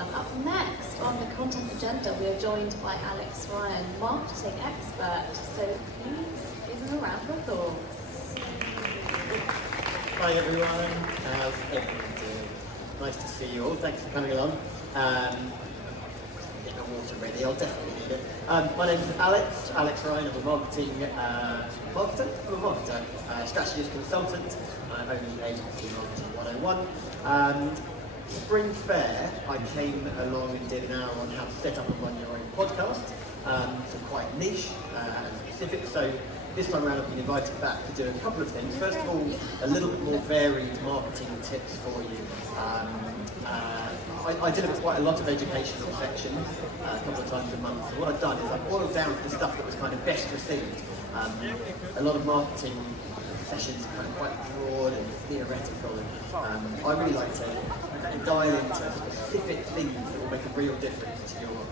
everyone. Up next on the content agenda, we are joined by Alex Ryan, marketing expert. So please give him a round of applause. Hi everyone, how's everyone doing? Nice to see you all, thanks for coming along. Get my water ready, I'll definitely need it. My name is Alex Ryan. I'm a marketer, strategist consultant. I own the agency Marketing 101. Spring Fair, I came along and did an hour on how to set up and run your own podcast. So quite niche and specific. So this time around I've been invited back to do a couple of things. First of all, a little bit more varied marketing tips for you. I deliver quite a lot of educational sections a couple of times a month. So what I've done is I've boiled down the stuff that was kind of best received. A lot of marketing sessions are kind of quite broad and theoretical. And I really like to dial into specific things that will make a real difference to your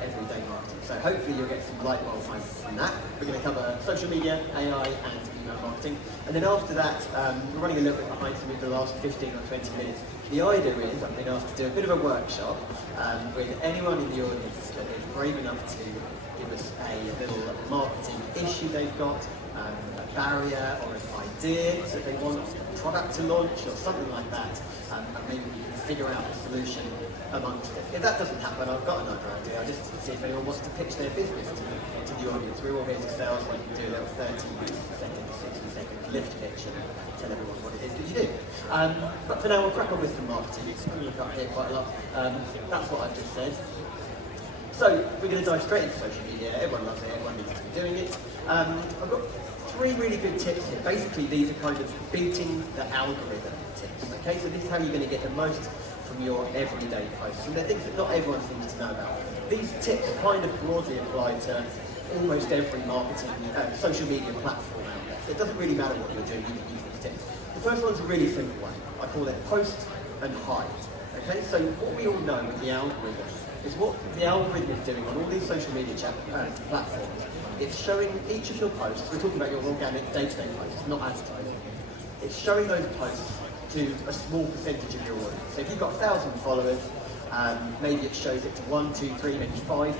everyday marketing. So hopefully you'll get some light bulb moments from that. We're going to cover social media, AI and email marketing. And then after that, we're running a little bit behind some of the last 15 or 20 minutes. The idea is I've been asked to do a bit of a workshop with anyone in the audience that is brave enough to give us a little marketing issue they've got, a barrier or an idea that they want a product to launch or something like that, and maybe we can figure out a solution amongst it. If that doesn't happen, I've got another idea. I'll just see if anyone wants to pitch their business to the audience. We're all here to sell, so you can do a little 30-second, 60-second lift pitch and tell everyone what it is that you do. But for now, we'll crack on with some marketing. It's going to look up here quite a lot. That's what I've just said. So we're going to dive straight into social media. Everyone loves it. Everyone needs to be doing it. I've got 3 really good tips here. Basically, these are kind of beating the algorithm tips. Okay, so this is how you're going to get the most from your everyday posts. And they're things that not everyone seems to know about. These tips kind of broadly apply to almost every marketing, social media platform out there. So it doesn't really matter what you're doing, you can use these tips. The first one's a really simple one. I call it post and hide. Okay, so what we all know with the algorithm is what the algorithm is doing on all these social media platforms. It's showing each of your posts, we're talking about your organic day-to-day posts, not advertising. It's showing those posts to a small percentage of your audience. So if you've got 1,000 followers, maybe it shows it to 1, 2, 3, maybe 5%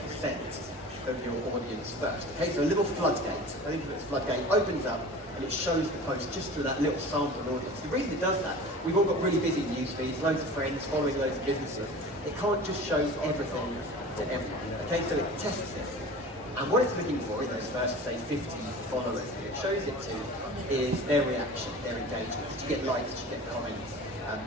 of your audience first. Okay, so a little floodgate, I think of it as floodgate, opens up and it shows the post just to that little sample audience. The reason it does that, we've all got really busy news feeds, loads of friends, following loads of businesses. It can't just show everything to everyone. Okay, so it tests it. And what it's looking for in those first, say, 50 followers that it shows it to is their reaction, their engagement. Do you get likes, do you get comments?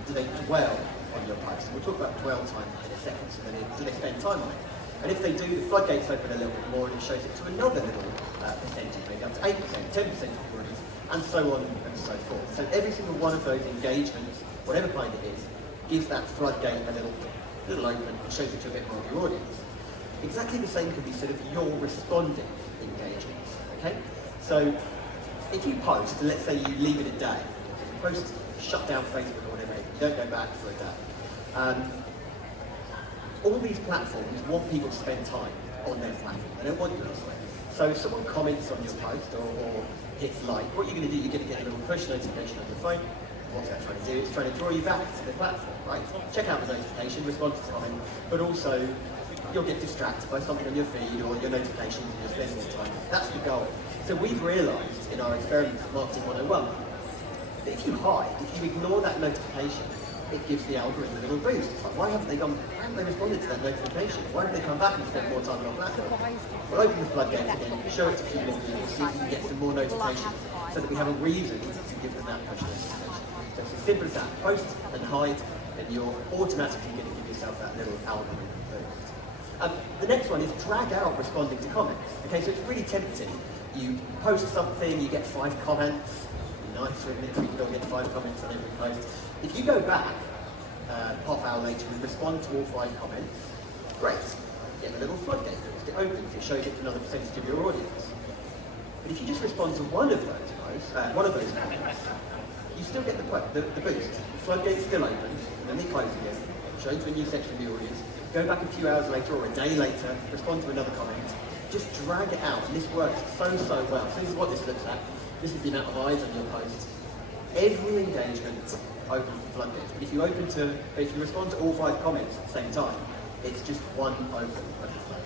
Do they dwell on your post? And we'll talk about dwell time in a second, so do they spend time on it? And if they do, the floodgates open a little bit more and it shows it to another little percentage, maybe up to 8%, 10% of the audience, and so on and so forth. So every single one of those engagements, whatever kind it is, gives that floodgate a little open and shows it to a bit more of your audience. Exactly the same could be said of your responding engagements, okay? So if you post, and let's say you leave it a day, you post, shut down Facebook or whatever, you don't go back for a day. All these platforms want people to spend time on their platform. They don't want you elsewhere. So if someone comments on your post or hits like, what you're going to do, you're going to get a little push notification on your phone. What's that trying to do? It's trying to draw you back to the platform, right? Check out the notification, respond to the comment, but also you'll get distracted by something on your feed or your notifications and you'll spend more time. That's the goal. So we've realised in our experiments at Marketing 101 that if you hide, if you ignore that notification, it gives the algorithm a little boost. It's like, why haven't they responded to that notification? Why don't they come back and spend more time on our platform? We'll open the floodgates again, show it to a few more people, see if we can get some more notifications so that we have a reason to give them that push notification. So it's as simple as that. Post and hide, and you're automatically going to give yourself that little algorithm boost. The next one is drag out responding to comments. Okay, so it's really tempting. You post something, you get 5 comments. Nice, wouldn't it, if you could all get 5 comments on every post. If you go back half hour later and respond to all 5 comments, great. You get a little floodgate boost. It opens, it shows it to another percentage of your audience. But if you just respond to one of those posts, one of those comments, you still get the boost. The floodgate's still open, and then they close again, show it to a new section of the audience. Go back a few hours later or a day later, respond to another comment, just drag it out, and this works so well. So this is what this looks at. This is the amount of eyes on your post. Every engagement opens the floodgates. But if you respond to all 5 comments at the same time, It's just one open overflow.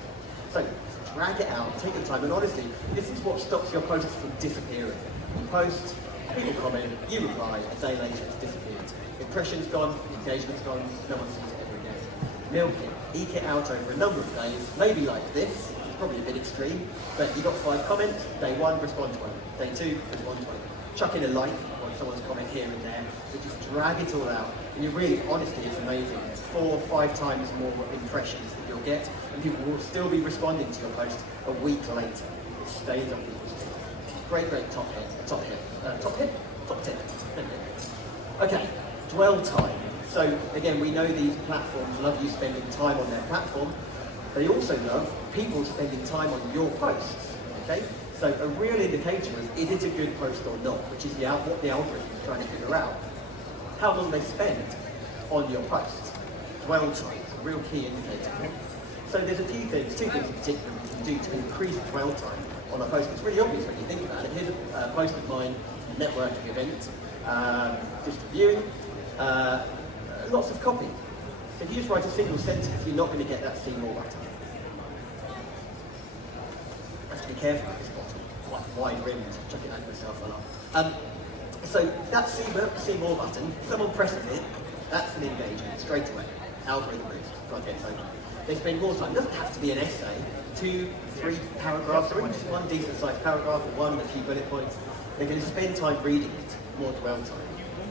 So drag it out, take your time, and honestly, this is what stops your posts from disappearing. You post, people comment, you reply, a day later it's disappeared. Impressions gone, engagement's gone, no one sees it ever again. Milk it, eke it out over a number of days, maybe like this, it's probably a bit extreme, but you got 5 comments, day 1, respond to one, day 2, respond to one. Chuck in a like on someone's comment here and there, but just drag it all out, and you really, honestly, it's amazing. 4 or 5 times more impressions that you'll get, and people will still be responding to your post a week later. It stays on people's feed. Great top tip. Okay, dwell time. So again, we know these platforms love you spending time on their platform. They also love people spending time on your posts. Okay, so a real indicator of is it a good post or not, which is what the algorithm is trying to figure out. How long they spend on your post. Dwell time is a real key indicator. So there's two things in particular we can do to increase dwell time on a post. It's really obvious when you think about it. Here's a post of mine, a networking event, just reviewing, lots of copy. So if you just write a single sentence, you're not going to get that see more button. I have to be careful with this bottom, quite wide rimmed, chuck it over myself a lot. So that see more button, someone presses it, that's an engagement straight away. Algorithm boost, floodgates open. They spend more time. It doesn't have to be an essay, 2, 3 paragraphs, or even just one decent sized paragraph or one with a few bullet points. They're going to spend time reading it, more dwell time.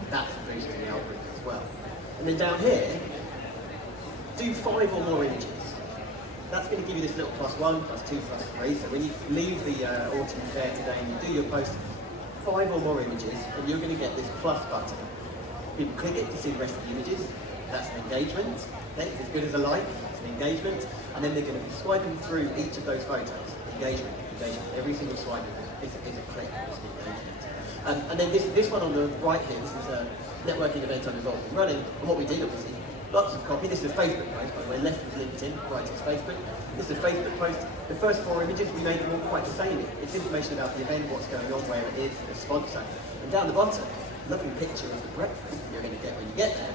That's a boost in the algorithm as well. And then down here, do 5 or more images. That's going to give you this little +1, +2, +3. So when you leave the autumn fair today and you do your post, 5 or more images, and you're going to get this plus button. People click it to see the rest of the images. That's an engagement. Okay, it's as good as a like. It's an engagement, and then they're going to be swiping through each of those photos. Engagement. Every single swipe is a click. It's an engagement. And then this one on the right here. This is a networking event I'm involved in running. And what we did, obviously, lots of copy. This is a Facebook post, by the way. Left is LinkedIn, right is Facebook. This is a Facebook post. The first 4 images, we made them all quite samey. It's information about the event, what's going on, where it is, the sponsor. And down the bottom, lovely picture of the breakfast that you're going to get when you get there.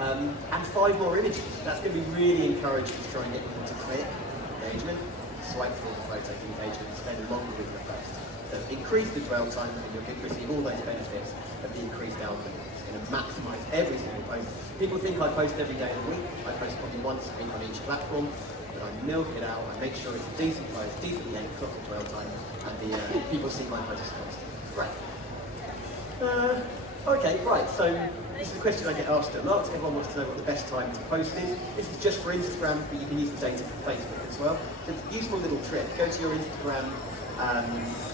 And 5 more images. That's going to be really encouraging to try and get people to click, engagement, swipe through the photos, engagement, and spend longer with your post. So increase the dwell time, and you'll receive all those benefits of the increased algorithm. It's going to maximise every single post. People think I post every day of the week. I post probably once a week on each platform, but I milk it out. I make sure it's a decent post, decent length, lots of dwell time, and the people see my posts constantly. Great. Okay, right, so this is a question I get asked a lot. Everyone wants to know what the best time to post is. This is just for Instagram, but you can use the data for Facebook as well. So it's a useful little trick. Go to your Instagram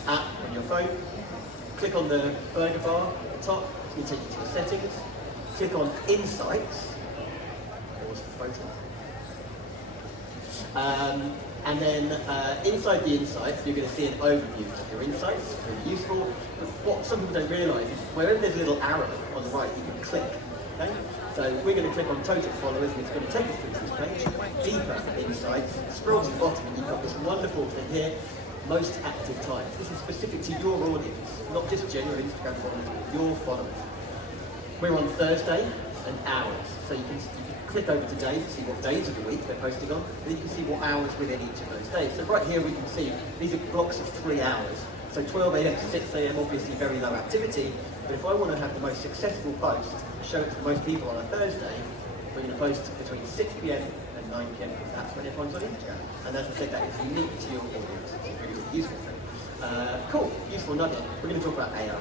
app on your phone, click on the burger bar at the top, it's going to take you to your settings, click on Insights, pause for photos. And then inside the insights, you're going to see an overview of your insights. Really useful. But what some people don't realise is wherever there's a little arrow on the right, you can click. Okay? So we're going to click on total followers, and it's going to take us through to this page. Deeper insights. Scroll to the bottom, and you've got this wonderful thing here. Most active times. This is specific to your audience, not just general Instagram followers, but your followers. We're on Thursday and hours, so you can click over to days to see what days of the week they're posting on, and then you can see what hours within each of those days. So right here we can see these are blocks of 3 hours. So 12 AM to 6 AM, obviously very low activity, but if I want to have the most successful post, show it to the most people on a Thursday, we're going to post between 6 PM and 9 PM, because that's when everyone's on Instagram. And as I said, that is unique to your audience. It's a really useful thing. Cool, useful nugget. We're going to talk about AI.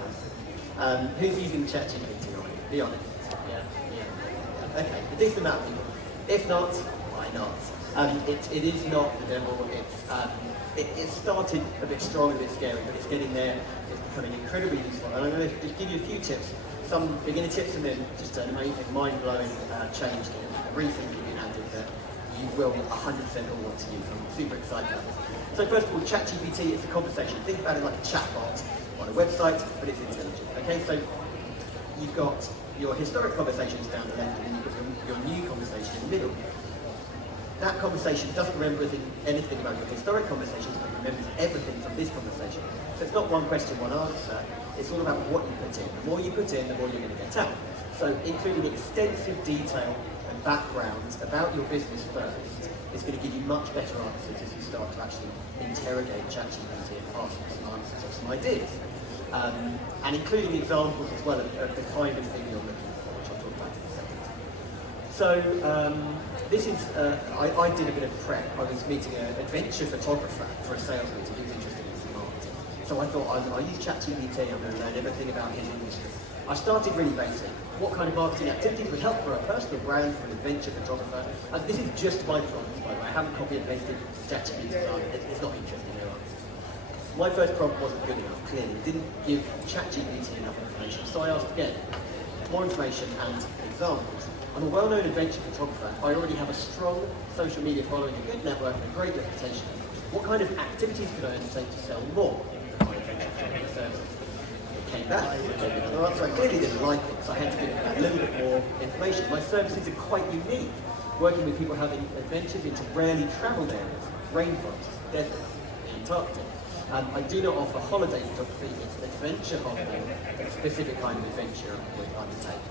Who's using ChatGPT on it? Be honest. Yeah. Okay, a decent amount of people. If not, why not? It is not the devil. It started a bit strong, a bit scary, but it's getting there. It's becoming incredibly useful. And I'm going to just give you a few tips, some beginner tips, and then just an amazing, mind-blowing change to rethinking in Android that you will 100% all want to use. I'm super excited about this. So first of all, ChatGPT is a conversation. Think about it like a chatbot on a website, but it's intelligent. Okay, so you've got your historic conversations down the left, and then you've got your new conversation in the middle. That conversation doesn't remember anything about your historic conversations, but remembers everything from this conversation. So it's not one question, one answer. It's all about what you put in. The more you put in, the more you're going to get out. So including extensive detail and background about your business first is going to give you much better answers as you start to actually interrogate ChatGPT and ask for some answers or some ideas. And including examples as well of the kind of thing you're looking for, which I'll talk about in a second. So this is, I did a bit of prep. I was meeting an adventure photographer for a sales meeting who was interested in some marketing. So I thought I'll use ChatGPT, I'm going to learn everything about his industry. I started really basic. What kind of marketing activities would help grow a personal brand for an adventure photographer? And this is just my prompt, by the way. I haven't copy and pasted ChatGPT. It's not interesting, no answers. My first prompt wasn't good enough, clearly. It didn't give ChatGPT enough information. So I asked again, more information and examples. I'm a well-known adventure photographer. I already have a strong social media following, a good network, and a great reputation. What kind of activities could I undertake to sell more of my adventure photography services? Came back, another answer. I clearly didn't like it, so I had to give it a little bit more information. My services are quite unique, working with people having adventures into rarely travelled areas, rainforests, deserts, the Antarctic. I do not offer holiday photography, it's adventure holiday, a specific kind of adventure I would undertake.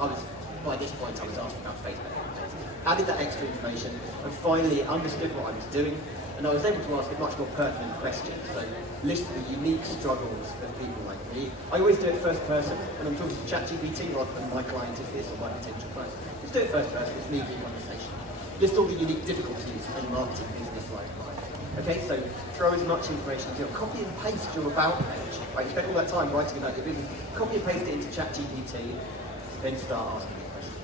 By this point I was asking about Facebook campaigns. Added that extra information and finally understood what I was doing, and I was able to ask a much more pertinent question. So list the unique struggles of people like me. I always do it first person, and I'm talking to ChatGPT rather than my client is this or my potential client. Just do it first person, it's me being conversation. List all the unique difficulties in marketing business like mine. Okay, so throw as much information as you want. Copy and paste your about page. Right, you spend all that time writing about your business. Copy and paste it into ChatGPT, then start asking it questions.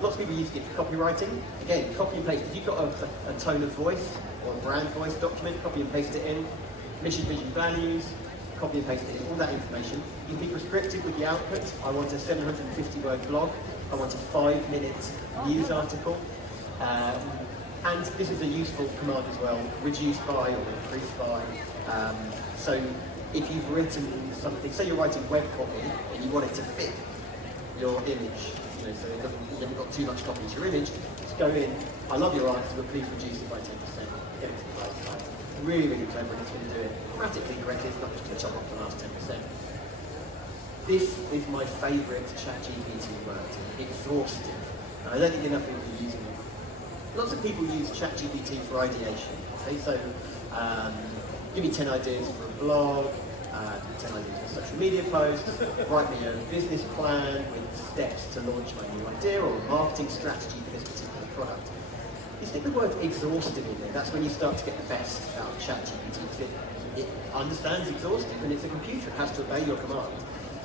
Lots of people use it for copywriting. Again, copy and paste. If you've got a tone of voice or a brand voice document, copy and paste it in. Mission, vision, values, copy and paste it in. All that information. You can be prescriptive with the output. I want a 750-word blog. I want a 5-minute news article. And this is a useful command as well, reduce by or increase by. So if you've written something, say you're writing web copy and you want it to fit your image, so it doesn't, you haven't got too much copy to your image, just go in, I love your answer, but please reduce it by 10%, get it to the right size. Really, really clever, and it's going to do it grammatically correctly, it's not just going to chop off the last 10%. This is my favourite ChatGPT word, exhaustive, and I don't think enough people are using it. Lots of people use ChatGPT for ideation. Okay, so give me 10 ideas for a blog, 10 ideas for social media posts, write me a business plan with steps to launch my new idea or a marketing strategy for this particular product. You stick the word exhaustive in there, that's when you start to get the best out of ChatGPT, because it understands exhaustive and it's a computer, it has to obey your command.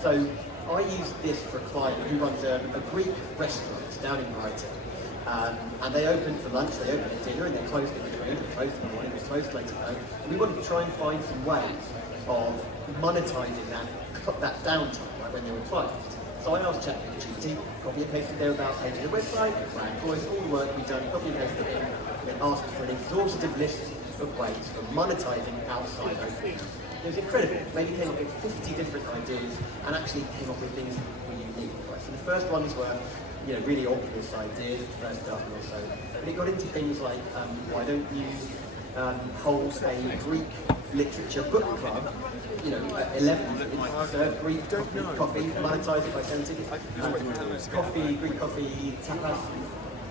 So I used this for a client who runs a Greek restaurant down in Brighton. And they open for lunch, they open at dinner, and they're closed in between, they're closed in the morning, they're closed late at night. And we wanted to try and find some ways of monetizing that downtime, right, when they were closed. So I asked ChatGPT, copy and pasted their about page of the website, brand voice, all the work we've done, copy and pasted it, and then asked for an exhaustive list of ways for monetizing outside opening. It was incredible. Maybe came up with 50 different ideas and actually came up with things that were unique. Right? So the first ones were really obvious ideas, the first dozen or so. But it got into things like, why don't you hold a Greek literature book club, at 11, serve Greek coffee, monetize it by selling tickets, Greek coffee, tapas,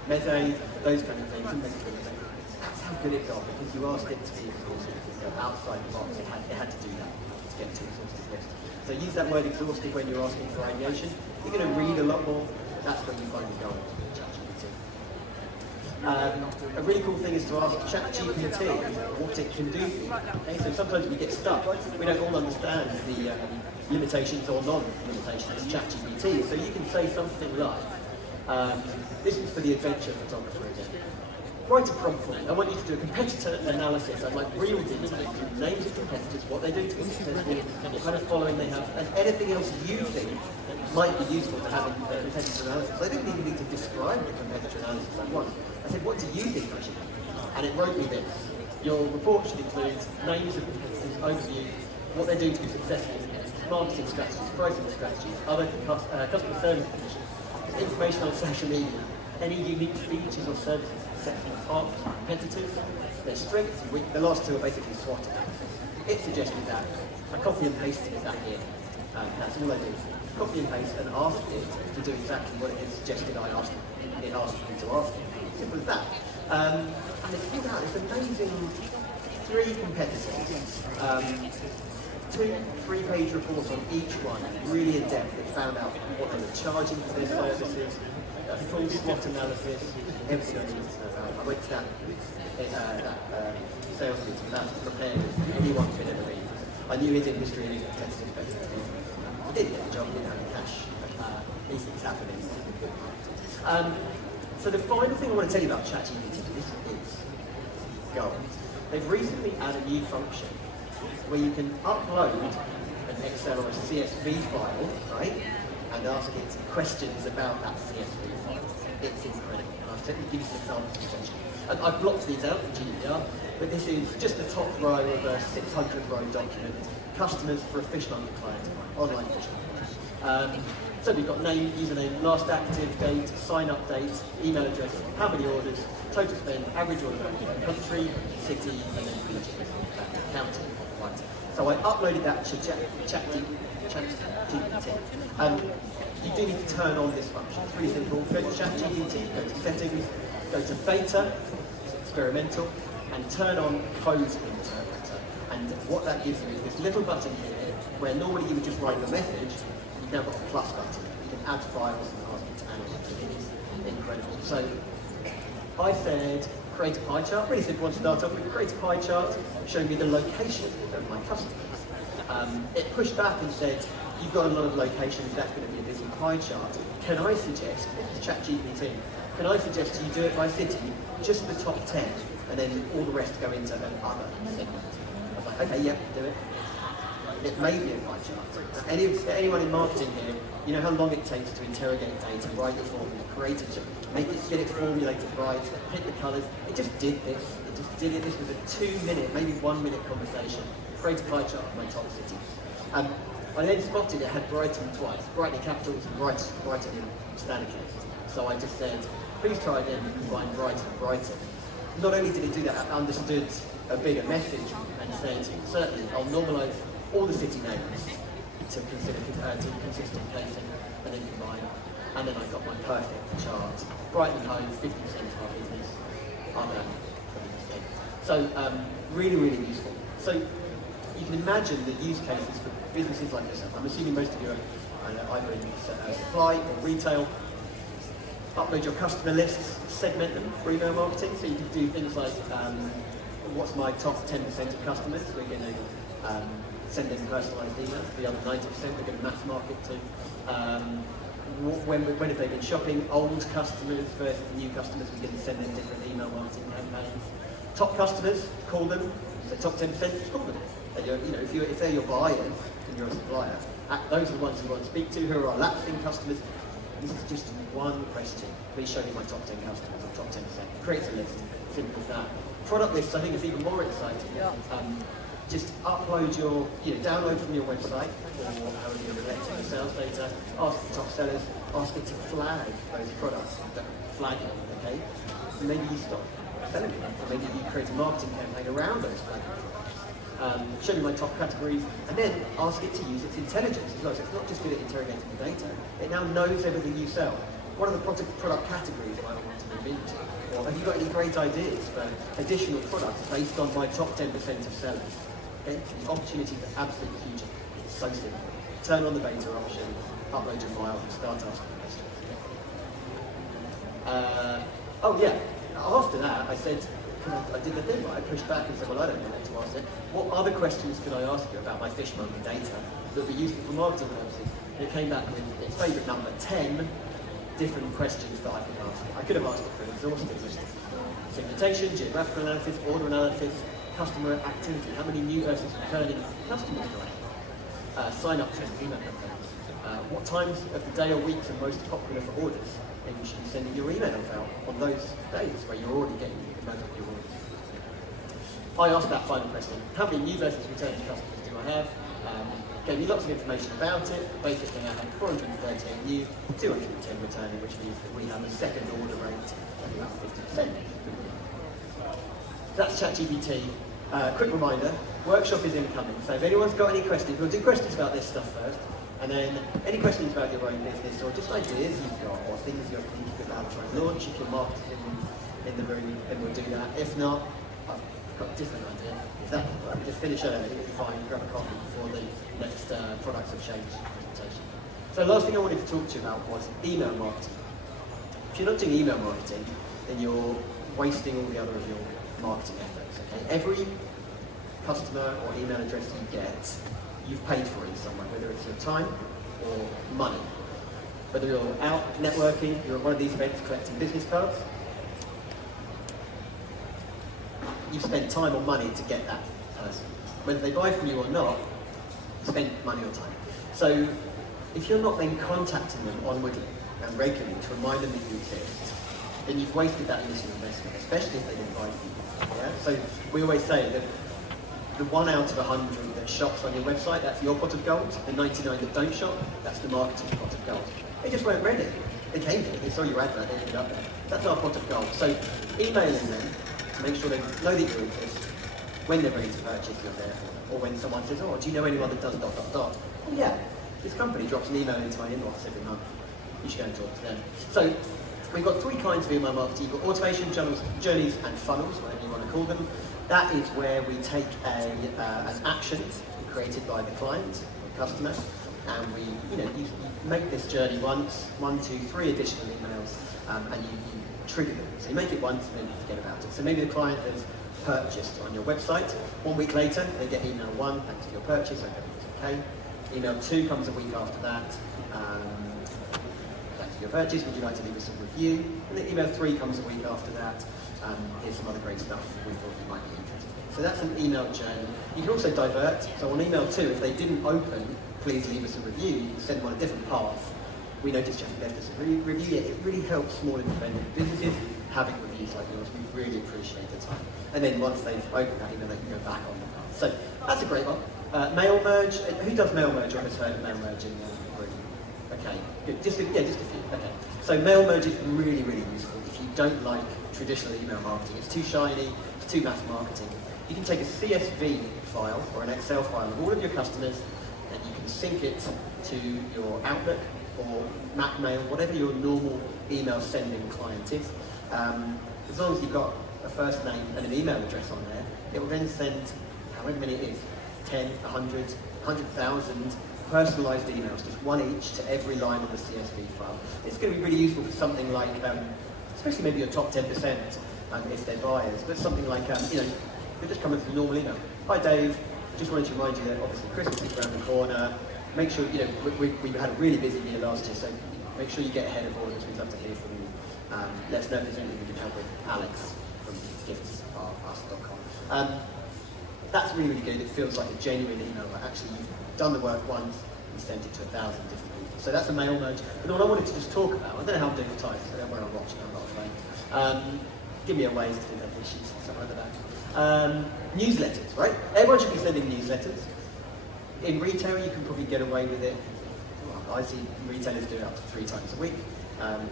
meze, those kind of things. And that's how good it got, because you asked it to be exhaustive, outside the box, it had to do that to get to exhaustive list. So use that word exhaustive when you're asking for ideation. You're going to read a lot more. That's when you find the gold with ChatGPT. A really cool thing is to ask ChatGPT what it can do for you. Okay? So sometimes we get stuck. We don't all understand the limitations or non-limitations of ChatGPT. So you can say something like, this is for the adventure photographer again. Write a prompt for me. I want you to do a competitor analysis. I'd like real detail, names of competitors, what they do to be successful, what kind of following they have, and anything else you think might be useful to have a competitor analysis. I didn't even need to describe the competitor analysis I want. I said, what do you think I should do? And it wrote me this. Your report should include names of competitors, overview, what they're doing to be successful, marketing strategies, pricing strategies, other customer service conditions, information on social media, any unique features or services that set them apart from competitors, their strengths and weaknesses. The last two are basically SWOT analysis. It suggested that. I copy and pasted that in. That's all I did. Copy and paste and asked it to do exactly what it had suggested I asked it asks me to ask it. Simple as that. And it's pulled out this amazing 3 competitors, 2 3-page reports on each one, really in depth. It found out what they were charging for their services, a full SWOT analysis, everything I needed to know about. I went to that sales meeting about as prepared as anyone could ever be. I knew his industry and his competitors better than me. I didn't get the job, I didn't have the cash. These things happening. So the final thing I want to tell you about ChatGPT, this is gold. They've recently added a new function where you can upload an Excel or a CSV file, right, and ask it questions about that CSV file. It's incredible. And I'll give you some examples in a second. And I've blocked these out for GDPR, but this is just the top row of a 600-row document. Customers for a fishmonger client, online fishmonger. So we've got name, username, last active date, sign up date, email address, how many orders, total spend, average order value, country, city, and then region, county. Right. So I uploaded that to ChatGPT. You do need to turn on this function. It's really simple. Go to ChatGPT, go to settings, go to beta, it's experimental, and turn on code interpreter. And what that gives you is this little button here, where normally you would just write the message. You've now got a plus button. You can add files and ask it to analyze it. It is incredible. So I said, create a pie chart. Really simple one to start off with. Create a pie chart showing me the location of my customers. It pushed back and said, you've got a lot of locations, that's going to be a busy pie chart. Can I suggest, ChatGPT, can I suggest you do it by city, just the top 10, and then all the rest go into an other segment? I was like, okay, yeah, do it. It made me a pie chart. Anyone in marketing here, you know how long it takes to interrogate data, write your formulas, create it, make it, get it formulated right, pick the colours. It just did this. It just did it. This was a 2-minute, maybe 1-minute conversation. Create a pie chart of my top cities. I then spotted it had Brighton twice, Brighton in capitals and Brighton in standard case. So I just said, please try again and combine Brighton and Brighton. Not only did it do that, I understood a bigger message and said, certainly, I'll normalise all the city names to consider to consistent casing and then combine. And then I got my perfect chart. Brighton home, 50% of our business, other 20%. So really, really useful. So you can imagine the use cases for businesses like this. I'm assuming most of you are either in supply or retail. Upload your customer lists, segment them for email marketing. So you can do things like, what's my top 10% of customers? We're going to send them personalised emails. The other 90% we're going to mass market to. When have they been shopping? Old customers versus new customers, we're going to send them different email marketing campaigns. Top customers, call them. So top 10%, just call them. If they're your buyers and you're a supplier, those are the ones you want to speak to, who are our lapsing customers. This is just one question. Please show me my top 10 customers or top 10%. Create a list. Simple as that. Product lists, I think, is even more exciting. Yeah. Just upload your, download from your website or however you're collecting the sales data. Ask the top sellers. Ask it to flag those products. Flag it, okay? Maybe you stop selling them, or maybe you create a marketing campaign around those flagged products. Show me my top categories, and then ask it to use its intelligence as well. So it's not just good at interrogating the data, it now knows everything you sell. What are the product categories I want to move into? Or have you got any great ideas for additional products based on my top 10% of sellers? Okay? The opportunities are absolutely huge. It's so simple. Turn on the beta option, upload your file, and start asking questions. After that, I said, I did the thing where I pushed back and said, well, I don't know what to ask it. What other questions could I ask you about my fishmonger data that would be useful for marketing purposes? And it came back with its favourite number, 10 different questions that I could ask it. I could have asked it for an exhaustive list. Segmentation, geographical analysis, order analysis, customer activity. How many new versus returning customers do I have? Sign-up trends, email campaigns. What times of the day or weeks are most popular for orders? Maybe you should be sending your emails out on those days where you're already getting most of your orders. I asked that final question. How many new versus returning customers do I have? Gave me lots of information about it. Basically, I had 438 new, 210 returning, which means that we have a second order rate of about 50%. That's ChatGPT. Quick reminder, workshop is incoming. So if anyone's got any questions, we'll do questions about this stuff first. And then any questions about your own business or just ideas you've got or things you're thinking about trying to launch if you're marketing in the room, then we'll do that. If not, I've got a different idea. If that, we just finish early, it'll be fine, grab a coffee before the next products have changed presentation. So the last thing I wanted to talk to you about was email marketing. If you're not doing email marketing, then you're wasting all the other of your marketing efforts, okay? Every customer or email address you get, you've paid for in some way, whether it's your time or money. Whether you're out networking, you're at one of these events collecting business cards, you've spent time or money to get that person. Whether they buy from you or not, you spend money or time. So if you're not then contacting them onwardly and regularly to remind them that you exist, then you've wasted that initial investment, especially if they didn't buy from you. Yeah? So we always say that the 1 out of 100 that shops on your website, that's your pot of gold. The 99 that don't shop, that's the marketing pot of gold. They just weren't ready. They came here, they saw your advert, they ended up there. That's our pot of gold. So emailing them to make sure they know that you exist. When they're ready to purchase, you're there for them. Or when someone says, oh, do you know anyone that does ... Oh yeah, this company drops an email into my inbox every month. You should go and talk to them. So we've got 3 kinds of email marketing. You've got automation, journeys, and funnels, whatever you want to call them. That is where we take an action created by the client or customer, and we, you make this journey once, 1, 2, 3 additional emails, and you trigger them. So you make it once and then you forget about it. So maybe the client has purchased on your website. 1 week later, they get email 1, thanks for your purchase, I hope it's okay. Email 2 comes a week after that. Thanks for your purchase, would you like to leave us a review? And then email 3 comes a week after that. Here's some other great stuff we thought you might be interested in. So that's an email journey. You can also divert. So on email 2, if they didn't open, please leave us a review. You can send them on a different path. We noticed you haven't left us a review yet. It really helps small independent businesses having reviews like yours. We really appreciate the time. And then once they've opened that email, they can go back on the path. So that's a great one. Mail merge. Who does mail merge? I've heard of mail merge in the group. Okay, good. Just a few. Okay. So mail merge is really, really useful if you don't like traditional email marketing. It's too shiny, it's too mass marketing. You can take a CSV file or an Excel file of all of your customers and you can sync it to your Outlook or Mac Mail, whatever your normal email sending client is. As long as you've got a first name and an email address on there, it will then send however many it is, 10, 100, 100,000 personalised emails, just 1 each to every line of the CSV file. It's going to be really useful for something like, especially maybe your top 10% if they're buyers, but something like, they're just coming through normal email. Hi Dave, just wanted to remind you that obviously Christmas is around the corner. Make sure, we had a really busy year last year, so make sure you get ahead of orders. We'd love to hear from you. Let us know if there's anything we can help with. Alex from gifts.us.com. That's really, really good. It feels like a genuine email, but actually you've done the work once and sent it to 1,000 different people. So that's a mail merge. And what I wanted to just talk about, I don't know how I'm doing for time, so I don't know where I'm watching, I'm not afraid. Give me a wave if there's issues, somewhere at the back. Newsletters, right? Everyone should be sending newsletters. In retail, you can probably get away with it. Well, I see retailers do it up to 3 times a week.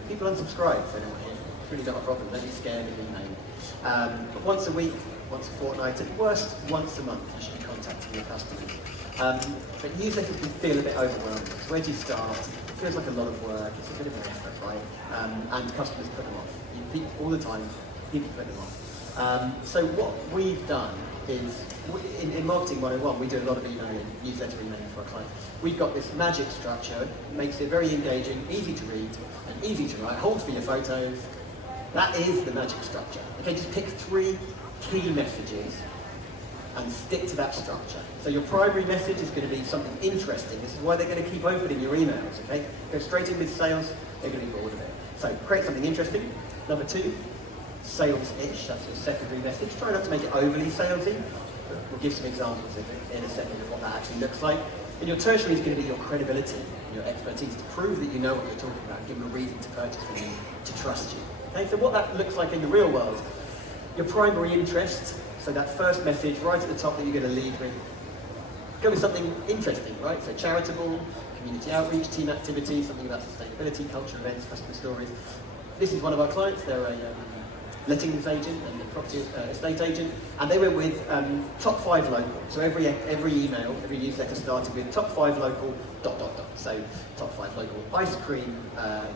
People unsubscribe if they don't hear. It's really not a problem. Don't be scared of emailing. But once a week, once a fortnight, at worst, once a month, you should be contacting your customers. But newsletters can feel a bit overwhelming. So where do you start? It feels like a lot of work. It's a bit of an effort, right? And customers put them off. All the time, people put them off. So what we've done is, in Marketing 101, we do a lot of emailing, newsletter emailing for our clients. We've got this magic structure, makes it very engaging, easy to read, and easy to write, holds for your photos. That is the magic structure. Okay, just pick 3 key messages and stick to that structure. So your primary message is going to be something interesting. This is why they're going to keep opening your emails, okay? Go straight in with sales, they're going to be bored of it. So create something interesting. Number 2, sales-ish, that's your secondary message. Try not to make it overly salesy. We'll give some examples in a second of what that actually looks like. And your tertiary is going to be your credibility, your expertise, to prove that you know what you're talking about, give them a reason to purchase from you, to trust you. Okay, so what that looks like in the real world, your primary interest, so that first message right at the top that you're going to lead with, go with something interesting, right? So charitable, community outreach, team activity, something about sustainability, culture events, customer stories. This is one of our clients, they're a lettings agent and the property estate agent, and they went with top 5 local. So every email, every newsletter started with top 5 local ... So top 5 local ice cream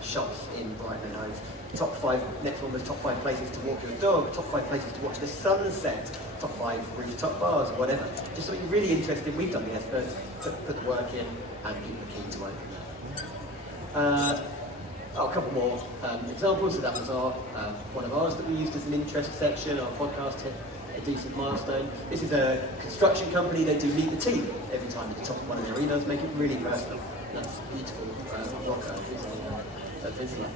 shops in Brighton and Hove. Top 5, next one was top 5 places to walk your dog, top 5 places to watch the sunset, top 5 rooftop bars, or whatever. Just something really interesting. We've done the effort, put the work in, and people are keen to open that. A couple more examples. So that was one of ours that we used as an interest section. Our podcast hit a decent milestone. This is a construction company. They do meet the team every time at the top of one of their emails, make it really personal. That's beautiful rocker, isn't it?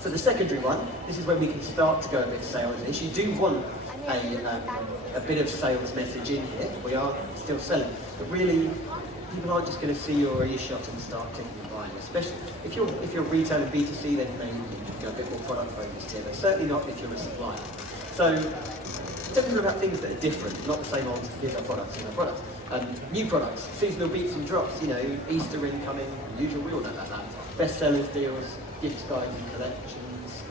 So the secondary one, this is when we can start to go a bit sales-ish. You do want a bit of sales message in here. We are still selling, but really, people aren't just going to see your e-shot and start clicking and buying. Especially if you're retail and B2C, then maybe you can go a bit more product focused here, but certainly not if you're a supplier. So tell me about things that are different, not the same old here's our products, here's our products. New products, seasonal beats and drops, Easter incoming, usual, we all know about that. Bestsellers, deals, gift guides and collections.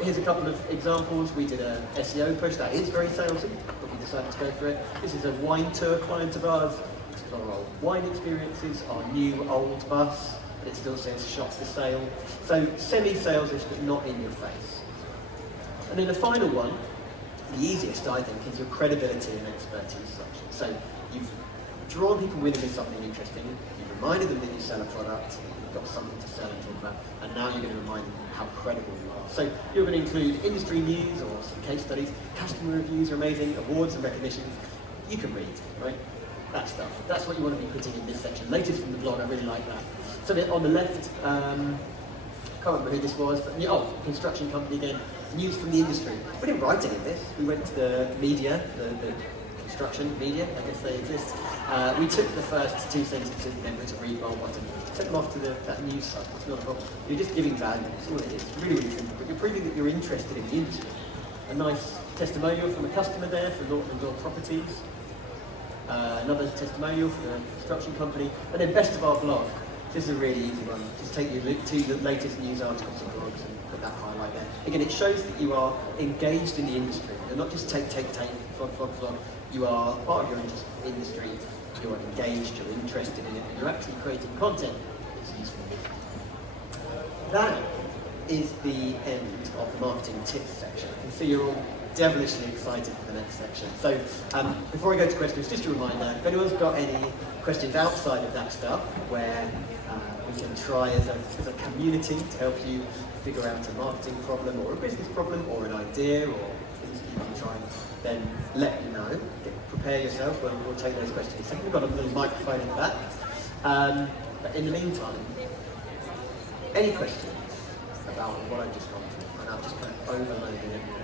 Here's a couple of examples. We did a SEO push that is very salesy, but we decided to go for it. This is a wine tour client of ours. Explore our old wine experiences, our new old bus, but it still says shop for sale. So semi-salesish, but not in your face. And then the final one, the easiest I think, is your credibility and expertise section. So you've drawn people in with something interesting, you've reminded them that you sell a product, you've got something to sell and talk about, and now you're going to remind them how credible you are. So you're going to include industry news or some case studies, customer reviews are amazing, awards and recognitions. You can read, right? That stuff. That's what you want to be putting in this section. Latest from the blog, I really like that. So on the left, can't remember who this was, but construction company again, news from the industry. We didn't write any of this. We went to the media, the construction media, I guess they exist. We took the first 2 sentences and then put a read more button, sent them off to that news site. It's not a problem. You're just giving value. That's all it is. It's really, really simple. But you're proving that you're interested in the industry. A nice testimonial from a customer there for Norton Door Properties. Another testimonial for the construction company. And then best of our blog. This is a really easy one. Just take you to the latest news articles and blogs and put that highlight there. Again, it shows that you are engaged in the industry. You're not just take, flog. You are part of your industry. You're engaged, you're interested in it, and you're actually creating content that's useful. That is the end of the marketing tips section. I can see you're all devilishly excited for the next section. So before I go to questions, just a reminder, if anyone's got any questions outside of that stuff, where we can try as a community to help you figure out a marketing problem or a business problem or an idea or things that you can try, then let me know. Prepare yourself, we'll take those questions in a second. We've got a little microphone in the back. But in the meantime, any questions about what I've just gone through? And I've just kind of overloaded everyone.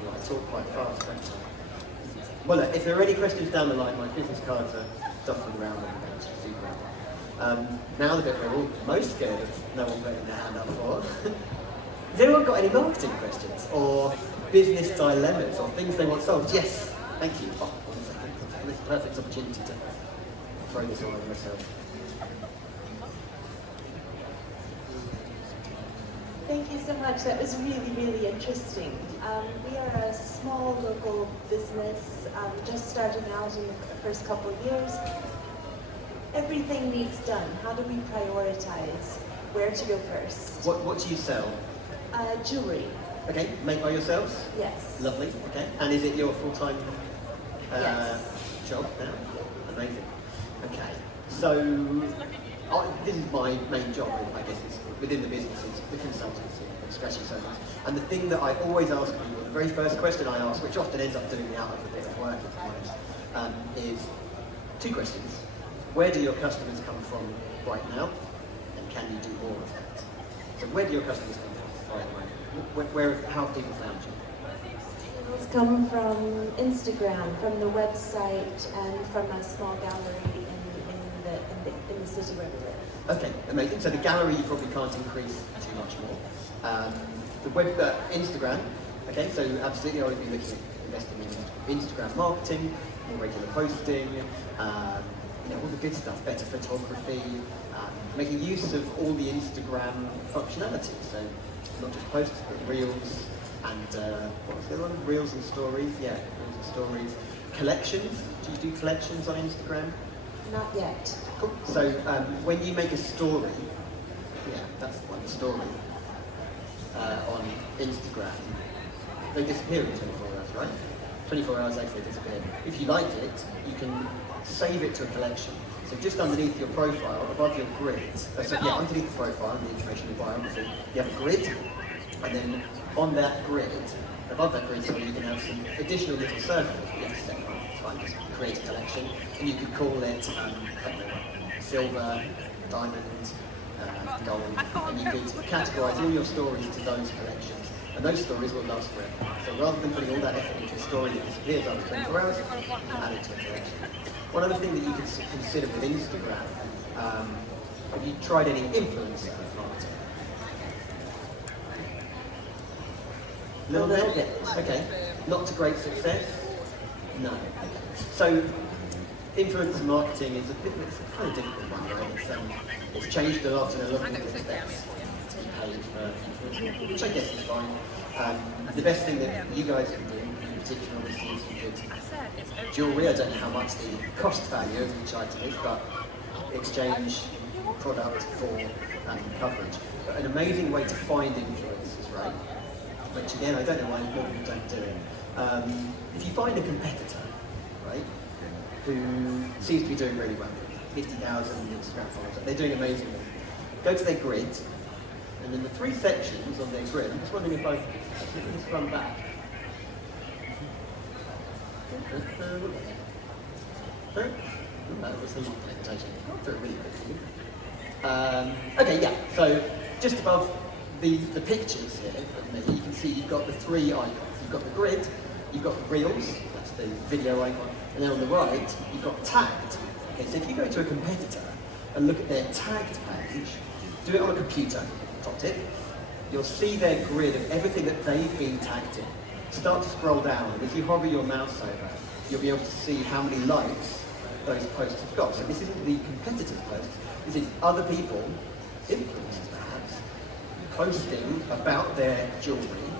I talk quite fast, don't I? Well, look, if there are any questions down the line, my business cards are dotted around on the bench. Now the bit we're all most scared of no one putting their hand up for. Has anyone got any marketing questions or business dilemmas or things they want solved? Yes, thank you. Oh, 1 second. This is a perfect opportunity to throw this all over myself. Thank you so much. That was really, really interesting. We are a small local business, just starting out in the first couple of years. Everything needs done. How do we prioritize where to go first? What do you sell? Jewelry. Okay, made by yourselves? Yes. Lovely, okay. And is it your full-time Yes. job now? Amazing. Okay, so this is my main job, I guess, is within the business, is the consultancy, expression service. And the thing that I always ask people, the very first question I ask, which often ends up doing me out of a bit of work, if I'm honest, is 2 questions. Where do your customers come from right now? And can you do more of that? So where do your customers come from right now? How have people found you? It's come from Instagram, from the website, and from a small gallery in the city where we live. Okay, amazing. So the gallery you probably can't increase too much more. The web, Instagram. Okay, so absolutely I would be looking at investing in Instagram marketing, more regular posting, all the good stuff, better photography, making use of all the Instagram functionality. So not just posts, but reels, and what was the other one? Reels and stories. Yeah, reels and stories. Collections. Do you do collections on Instagram? Not yet. Cool. So when you make a story, yeah, that's the one, story, on Instagram, they disappear in 24 hours, right? 24 hours later they disappear. If you like it, you can save it to a collection. So just underneath your profile, above your grid, underneath the profile and the information in the biography, you have a grid, and then on that grid, above that grid, you can have some additional little circles. You have to set them up. It's fine, just create a collection, and you could call it silver, diamond, gold, and you could categorise all your stories to those collections, and those stories will last forever. So rather than putting all that effort into a story that disappears after 24 hours, add it to a collection. One other thing that you could consider with Instagram, have you tried any influencer marketing? A little bit? Okay. Not to great success? No. Okay. So, influencer marketing is it's a kind of difficult one, right? It's changed a lot, and a lot of people expect to be paid for influencing, which I guess is fine. The best thing that you guys can do, in particular, obviously, is you could jewellery. I don't know how much the cost value of each item is, but exchange product for coverage. But an amazing way to find influencers, right? Which again, I don't know why more people don't do it. If you find a competitor, right, who seems to be doing really well, 50,000 Instagram followers, they're doing amazingly. Go to their grid, and in the 3 sections on their grid, I'm just wondering if let me just run back. That was the presentation. I'll do it really quickly. Okay, yeah, so just above the pictures here of me, you can see you've got the 3 icons. You've got the grid, you've got the reels, that's the video icon, and then on the right, you've got tagged. Okay, so if you go to a competitor and look at their tagged page, do it on a computer, top tip, you'll see their grid of everything that they've been tagged in. Start to scroll down, and if you hover your mouse over, you'll be able to see how many likes those posts have got. So this isn't the competitor's posts, this is other people, influencers perhaps, posting about their jewellery,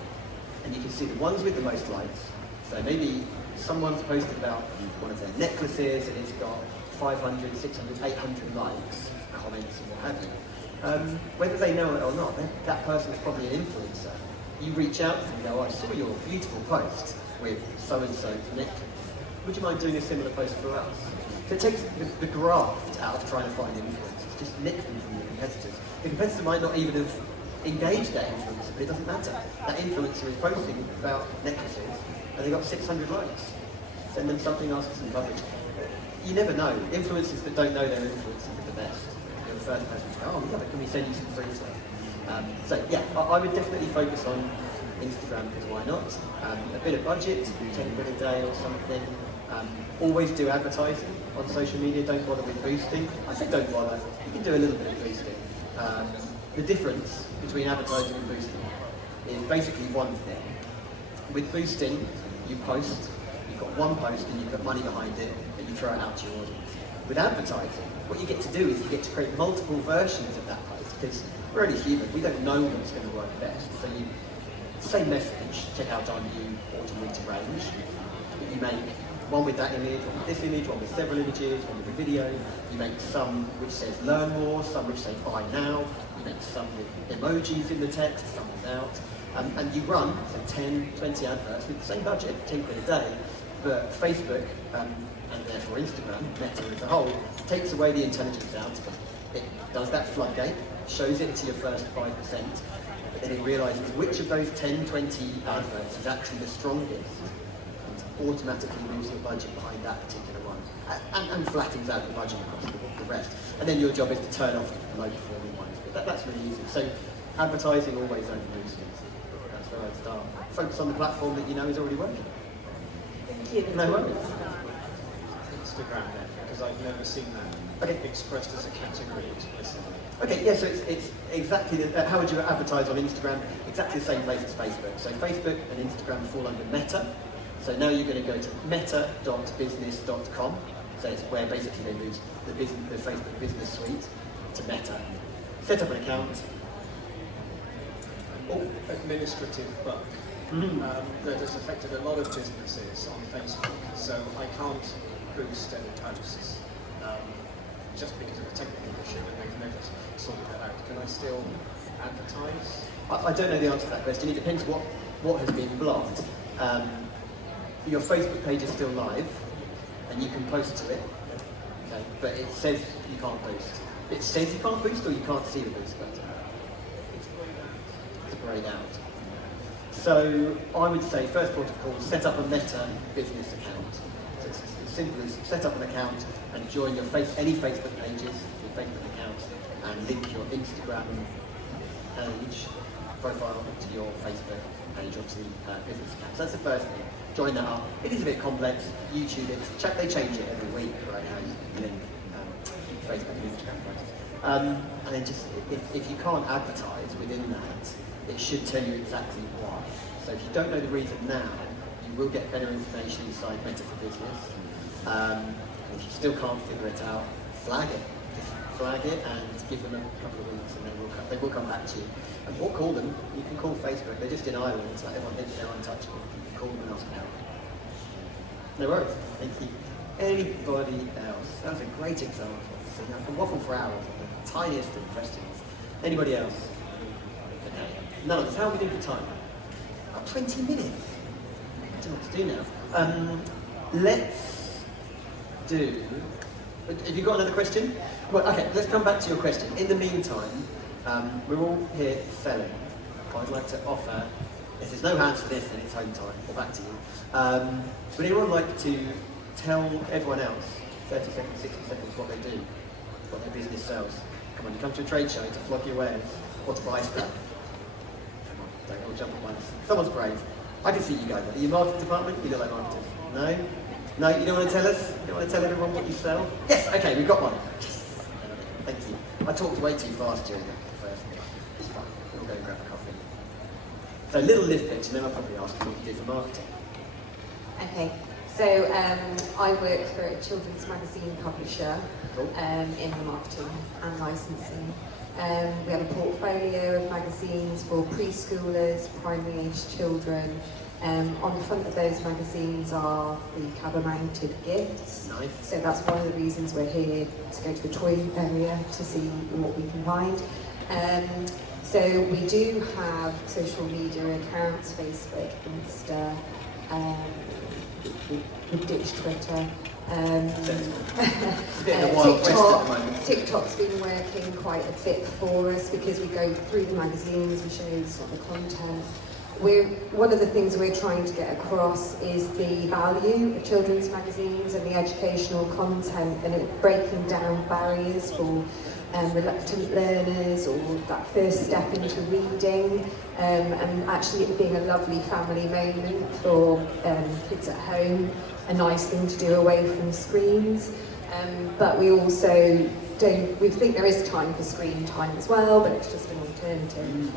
and you can see the ones with the most likes. So maybe someone's posted about one of their necklaces and it's got 500, 600, 800 likes, comments and what have you. Whether they know it or not, that person's probably an influencer. You reach out to them and go, oh, I saw your beautiful post with so-and-so's necklace. Would you mind doing a similar post for us? So it takes the graft out of trying to find influencers, just nick them from your competitors. The competitor might not even have engaged that influencer, but it doesn't matter. That influencer is posting about necklaces and they got 600 likes. Send them something, ask for some coverage. You never know. Influencers that don't know they're influencers are the best. You're the first person to go, oh, yeah, can we send you some free stuff? So yeah, I would definitely focus on Instagram, because why not? A bit of budget, 10 quid a day or something. Always do advertising on social media, don't bother with boosting. I say don't bother, you can do a little bit of boosting. The difference between advertising and boosting is basically one thing. With boosting, you post, you've got one post and you put money behind it and you throw it out to your audience. With advertising, what you get to do is you get to create multiple versions of that post, because we're only human, we don't know what's going to work best. So you, same message, check out our new autumn-winter range, you make one with that image, one with this image, one with several images, one with a video. You make some which says learn more, some which say buy now. You make some with emojis in the text, some without. And you run, so 10, 20 adverts with the same budget, 10 quid a day. But Facebook, and therefore Instagram, Meta as a whole, takes away the intelligence out of it. It does that floodgate, shows it to your first 5%, but then it realises which of those 10, 20 adverts is actually the strongest, automatically moves your budget behind that particular one, and flattens out the budget across the rest. And then your job is to turn off the low performing ones. But that's really easy. So advertising always over boosting. That's where I'd start. Focus on the platform that you know is already working. Thank you. No worries. Instagram then, because I've never seen that expressed as a category explicitly. Okay, yeah, so it's exactly, how would you advertise on Instagram? Exactly the same place as Facebook. So Facebook and Instagram fall under Meta. So now you're going to go to meta.business.com. So it's where basically they move the Facebook Business Suite to Meta. Set up an account. Administrative bug. that has affected a lot of businesses on Facebook. So I can't boost any posts just because of a technical issue, and they've never sorted that out. Can I still advertise? I don't know the answer to that question. It depends what has been blocked. Your Facebook page is still live, and you can post to it. Okay, but it says you can't boost. It says you can't boost, or you can't see the boost button. It's greyed out. So I would say first port of call: set up a Meta business account. So it's as simple as set up an account and join your any Facebook pages, your Facebook accounts, and link your Instagram page profile to your Facebook page, obviously business account. So that's the first thing. Join that up. It is a bit complex. YouTube it. They change it every week, right? How you link Facebook and Instagram posts. And then just if you can't advertise within that, it should tell you exactly why. So if you don't know the reason now, you will get better information inside Meta for Business. If you still can't figure it out, flag it. Just flag it and give them a couple of weeks, and they will come back to you. And or call them. You can call Facebook. They're just in Ireland. It's like everyone thinks they're untouchable. You can call them and ask for help. No worries. Thank you. Anybody else? That was a great example. So I can waffle for hours on the tiniest of questions. Anybody else? Okay. None of us. How are we doing for time? Got 20 minutes. I don't know what to do now. Let's do. Have you got another question? Well, okay. Let's come back to your question. In the meantime, we're all here selling. I'd like to offer. If there's no hands for this, then it's home time. Or back to you. Would anyone like to tell everyone else, 30 seconds, 60 seconds, what they do, what their business sells? Come on, you come to a trade show to flog your wares or to buy stuff. Come on, don't all jump at once. Someone's brave. I can see you guys. Are you marketing department? You look like marketers. No? No, you don't want to tell us? You don't want to tell everyone what you sell? Yes, okay, we've got one. Thank you. I talked way too fast during the first one. It's fine. We'll go and grab a coffee. So a little lift pitch, and then I'll probably ask you what you do for marketing. Okay, so I work for a children's magazine publisher in the marketing and licensing. We have a portfolio of magazines for preschoolers, primary age children. On the front of those magazines are the camera-mounted gifts. Nice. So that's one of the reasons we're here to go to the toy area to see what we can find. So we do have social media accounts, Facebook, Insta, we've ditched Twitter. TikTok's been working quite a bit for us because we go through the magazines, we show sort of the content. One of the things we're trying to get across is the value of children's magazines and the educational content, and it breaking down barriers for reluctant learners or that first step into reading, and actually it being a lovely family moment for kids at home, a nice thing to do away from screens. But we also we think there is time for screen time as well, but it's just an alternative.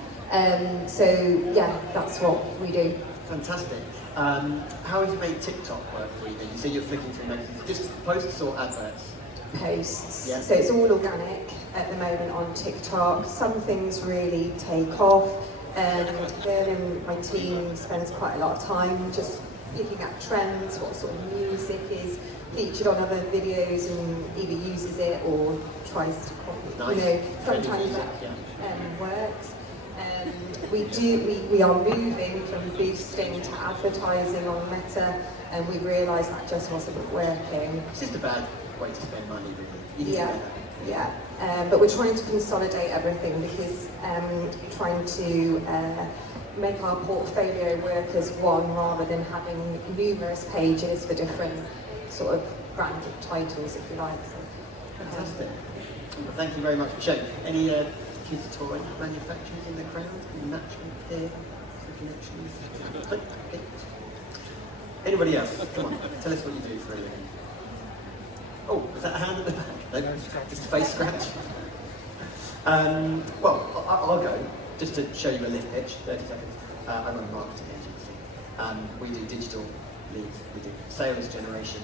So yeah, that's what we do. Fantastic. How have you made TikTok work for you then? You say you're flicking through magazines. Just posts or adverts? Posts. Yeah. So it's all organic at the moment on TikTok. Some things really take off. Then in my team spends quite a lot of time just looking at trends, what sort of music is featured on other videos, and either uses it or tries to copy. Nice. You know, sometimes music, that works. We are moving from boosting to advertising on Meta, and we realised that just wasn't working. It's just a bad way to spend money, really. You need to know that. But we're trying to consolidate everything because trying to make our portfolio work as one rather than having numerous pages for different sort of branded titles, if you like. So, Fantastic. Well, thank you very much for sharing. Any kids' toy manufacturers in the crowd? Naturally here, some connections. Okay. Anybody else? Come on, tell us what you do for a living. Oh, was that a hand at the back? No, just a face scratch. Well, I'll go, just to show you a lift pitch, 30 seconds. I run a marketing agency. We do digital leads, we do sales generation,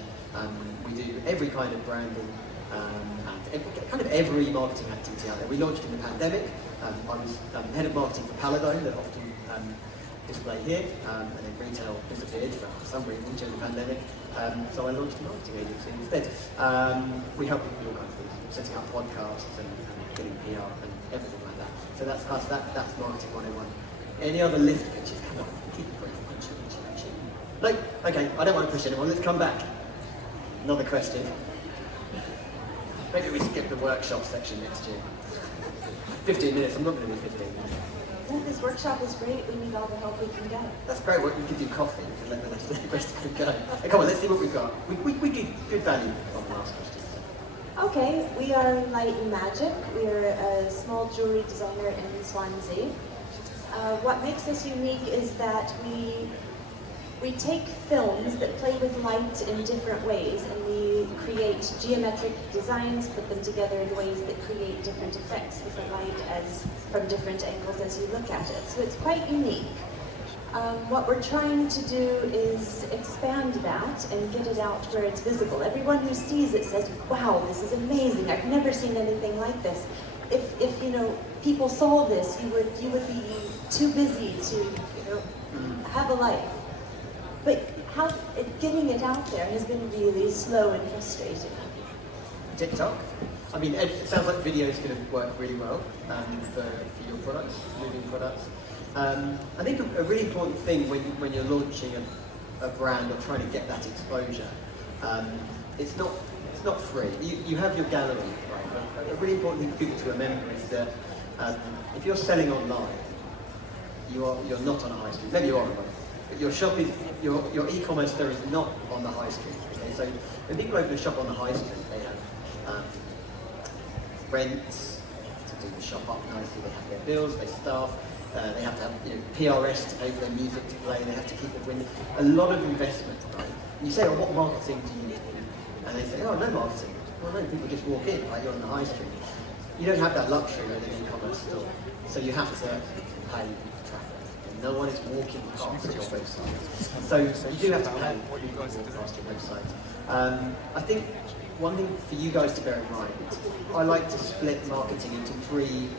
we do every kind of branding, and kind of every marketing activity out there. We launched in the pandemic. I was head of marketing for Paladine, that often display here, and then retail disappeared for some reason during the pandemic. So I launched a marketing agency instead. We help people with all kinds of things, setting up podcasts and getting PR and everything like that. So that's us, that's marketing 101. Any other lift pitches? Come on, keep it brief. No, okay, I don't want to push anyone, let's come back. Another question. Maybe we skip the workshop section next year. 15 minutes, I'm not going to do 15 minutes. No, this workshop is great. We need all the help we can get. That's great, we could do coffee, we could let the rest of them go. Hey, come on, let's see what we've got. We get good value on the last question. Okay, we are Light and Magic. We're a small jewelry designer in Swansea. What makes us unique is that we take films that play with light in different ways, and we create geometric designs, put them together in ways that create different effects with the light from different angles as you look at it. So it's quite unique. What we're trying to do is expand that and get it out where it's visible. Everyone who sees it says, wow, this is amazing. I've never seen anything like this. If you know, people saw this, you would be too busy to have a life. But getting it out there has been really slow and frustrating. TikTok? I mean, it sounds like video is going to work really well for your products, moving products. I think a really important thing when you're launching a brand or trying to get that exposure, it's not free. You have your gallery, right? But a really important thing for people to remember is that if you're selling online, you're not on a high street. Maybe you are on both. But your shop is your e-commerce store is not on the high street. Okay, so when people open a shop on the high street, they have rents, they have to do the shop up nicely, they have their bills, they staff, they have to have PRS to pay for their music to play, they have to keep the window. A lot of investment, right? And you say, oh, what marketing do you do? And they say, oh, no marketing. Well, no, people just walk in, like you're on the high street. You don't have that luxury with an e-commerce store, so you have to pay for traffic. No one is walking past your website. So you do have to pay for people to walk past your website. I think one thing for you guys to bear in mind, I like to split marketing into 3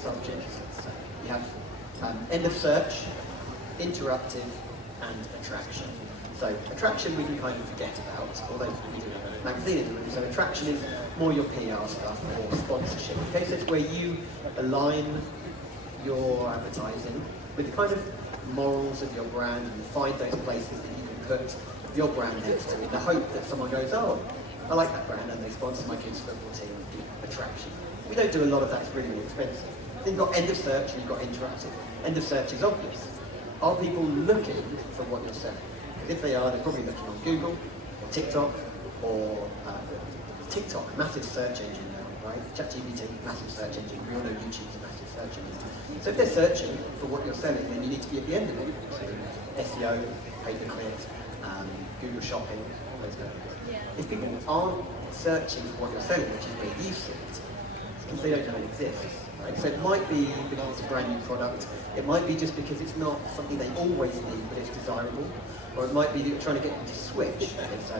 subjects. So you have end of search, interruptive, and attraction. So attraction we can kind of forget about, although we do have a magazine in the room. So attraction is more your PR stuff or sponsorship. Okay, so it's where you align your advertising with the kind of morals of your brand, and you find those places that you can put your brand next to in the hope that someone goes, oh, I like that brand and they sponsor my kids' football team. Attraction. We don't do a lot of that, it's really, really expensive. Then you've got end of search and you've got interactive. End of search is obvious. Are people looking for what you're selling? Because if they are, they're probably looking on Google or TikTok or TikTok, massive search engine now, right? ChatGPT, massive search engine. We all know YouTube's a massive search engine. So if they're searching for what you're selling, then you need to be at the end of it. So SEO, pay-per-click, Google Shopping, those kind of things. If people aren't searching for what you're selling, which is where you sit, it's because they don't know it exists. Right? So it might be because it's a brand new product, it might be just because it's not something they always need, but it's desirable, or it might be that you're trying to get them to switch. Okay, so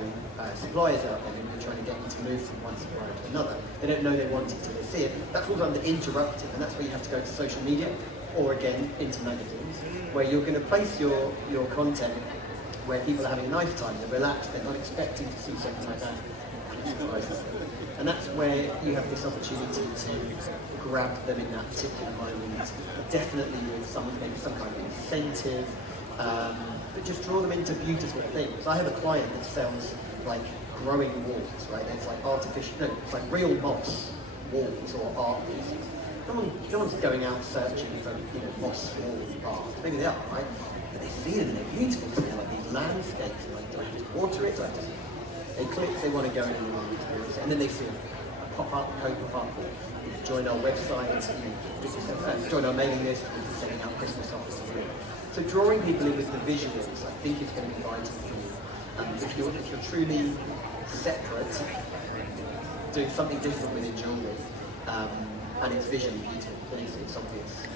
suppliers out there, and you're trying to get them to move from one supplier to another. They don't know they want it till they see it. That falls under interruptive, and that's where you have to go to social media, or again, into magazines, where you're going to place your content where people are having a nice time, they're relaxed, they're not expecting to see something like that, and it surprises them. And that's where you have this opportunity to grab them in that particular moment, definitely with maybe some kind of incentive, but just draw them into beautiful things. I have a client that sells like growing walls, right? It's like it's like real moss walls or art pieces. No one's going out searching for moss wall art. Maybe they are, right? But they see them and they're beautiful to me, like these landscapes. Like, do I have to water it? They click, they want to go in and they want to experience it. And then they see a pop-up, code pop-up, or join our website, join our mailing list, we're sending out Christmas offers. So drawing people in with the visuals, I think, is going to be vital for you. If you're truly separate, doing something different within jewellery, and it's visually beautiful, then it's obvious.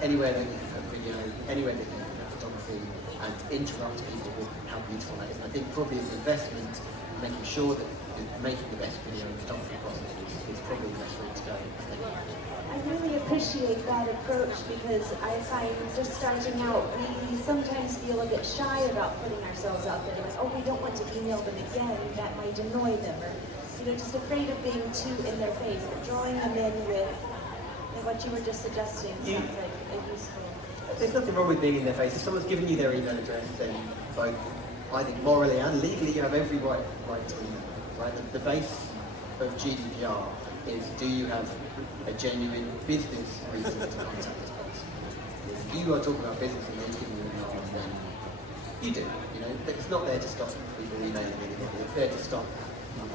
Anywhere that you can put video, anywhere that you can put photography, and interrupt people with how beautiful that is. And I think probably as an investment, making sure that making the best video and photography possible is probably the best way to go, I think. I really appreciate that approach because I find just starting out, we sometimes feel a bit shy about putting ourselves out there. Like, oh, we don't want to email them again, that might annoy them, or just afraid of being too in their face. But drawing them in with what you were just suggesting sounds like a useful. There's nothing wrong with being in their face. If someone's given you their email address, then both, I think, morally and legally, you have every right to email. Right? The base of GDPR is, do you have a genuine business reason to contact this person? If you are talking about business and they're giving you an email, then you do. It's not there to stop people emailing anymore. It's there to stop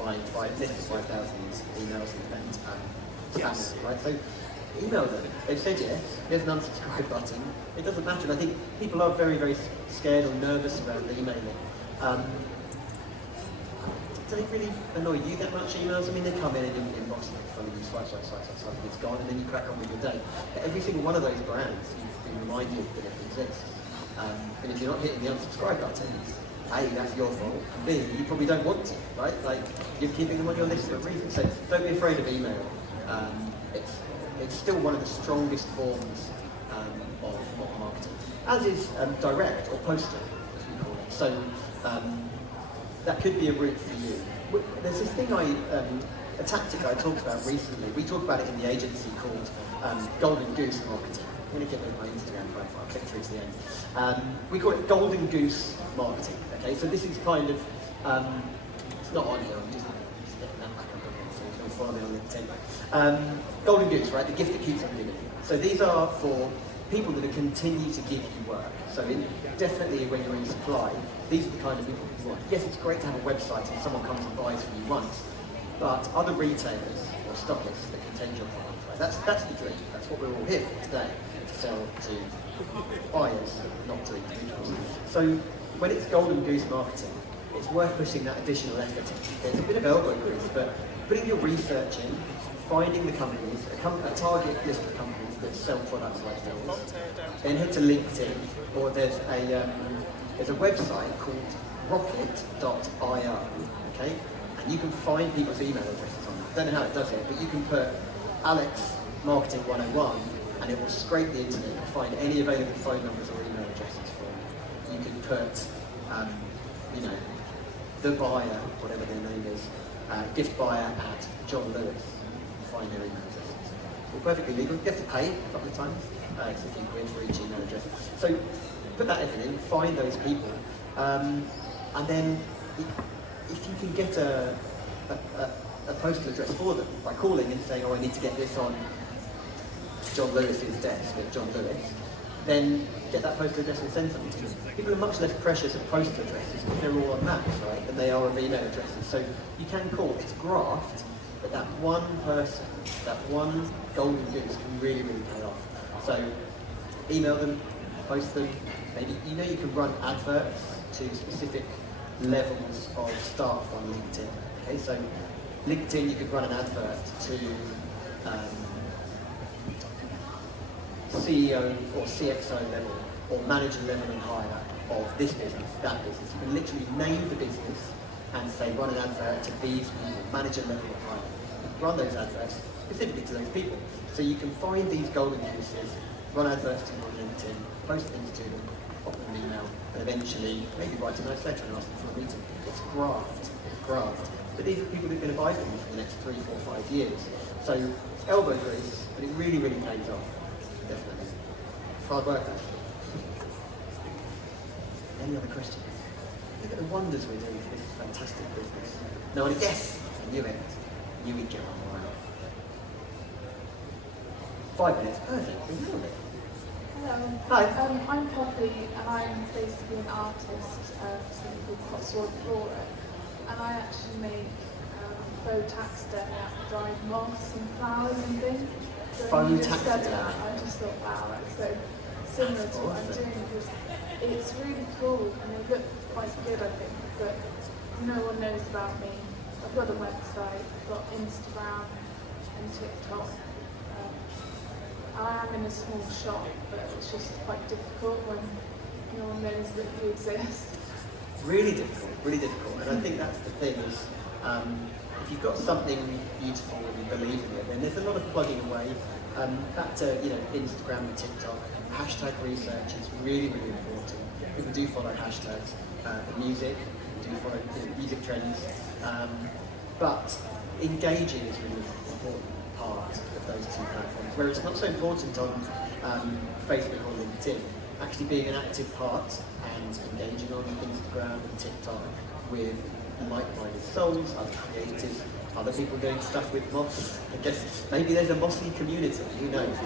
buying lists of 5,000 emails and spam, right? So email them. They've said yes. There's an unsubscribe button. It doesn't matter. And I think people are very, very scared or nervous around emailing. Do they really annoy you that much, emails? I mean, they come in and your inbox is full of you, swipe, and it's gone, and then you crack on with your day. But every single one of those brands, you've been reminded that it exists. And if you're not hitting the unsubscribe button, A, that's your fault, and B, you probably don't want to, right? Like, you're keeping them on your list for a reason. So don't be afraid of email. It's still one of the strongest forms of marketing, as is direct or postal, as we call it. So that could be a route for you. There's this thing a tactic I talked about recently. We talked about it in the agency called Golden Goose marketing. I'm going to get rid of my Instagram profile, click through to the end. We call it Golden Goose marketing. Okay, so this is kind of, it's not on here, I'm just getting that back up again, so you can follow me on LinkedIn. Golden Goose, right, the gift that keeps on giving. So these are for people that continue to give you work. So definitely when you're in supply, these are the kind of people you want. Yes, it's great to have a website and someone comes and buys from you once, but other retailers or stockists that can take your product, right? That's the dream. That's what we're all here for today, to sell to buyers, not to individuals. So when it's Golden Goose marketing, it's worth pushing that additional effort in. There's a bit of elbow grease, but putting your research in, finding the companies, a target list of companies that sell products like yours, then head to LinkedIn, or there's a website called rocket.io, okay? And you can find people's email addresses on that. I don't know how it does it, but you can put Alex Marketing 101 and it will scrape the internet and find any available phone numbers or email addresses for you. You can put, the buyer, whatever their name is, gift buyer at John Lewis, and find their email addresses. It's all perfectly legal. You have to pay a couple of times, it's a few quid for each email address. So put that effort in, find those people, and then if you can get a postal address for them by calling and saying, oh, I need to get this on John Lewis's desk at John Lewis, then get that postal address and send something to them. People are much less precious of postal addresses because they're all on maps, right, than they are of email addresses. So you can call, it's graft, but that one person, that one golden goose can really, really pay off. So email them, post them, maybe, you can run adverts to specific levels of staff on LinkedIn. Okay, so LinkedIn, you could run an advert to CEO or CXO level or manager level and higher of this business, that business. You can literally name the business and say run an advert to these people, manager level or higher. Run those adverts specifically to those people. So you can find these golden gooses, run adverts to them on LinkedIn, post things to them, pop them an email, and eventually maybe write a nice letter and ask them for a meeting. It's graft. But these are people that are going to buy from you for the next 3, 4, 5 years. So it's elbow grease, but it really, really pays off. Definitely. It's hard work though. Any other questions? Look at the wonders we're doing for this fantastic business. No one, yes! I knew it. Knew we'd get on right. 5 minutes, perfect. We nailed it. Hello. Hi. I'm Poppy and I'm basically an artist for something called Crossword Flora. And I actually make faux taxidermy out of dried moss and flowers and things. So when you Faux just said taxidermy? that, I just thought, wow, that's so similar That's to what I'm awesome. doing because it's really cool and they look quite good, I think, but no one knows about me. I've got a website, I've got Instagram and TikTok. I am in a small shop, but it's just quite difficult when no one knows that you exist. Really difficult, really difficult. And I think that's the thing is, If you've got something beautiful and you believe in it, then there's a lot of plugging away. Back to Instagram and TikTok, hashtag research is really, really important. People do follow hashtags. The music, do follow music trends, but engaging is a really important part of those two platforms, where it's not so important on Facebook or LinkedIn. Actually being an active part and engaging on Instagram and TikTok with like-minded souls, other creators, other people doing stuff with moss. I guess maybe there's a mossy community, who knows?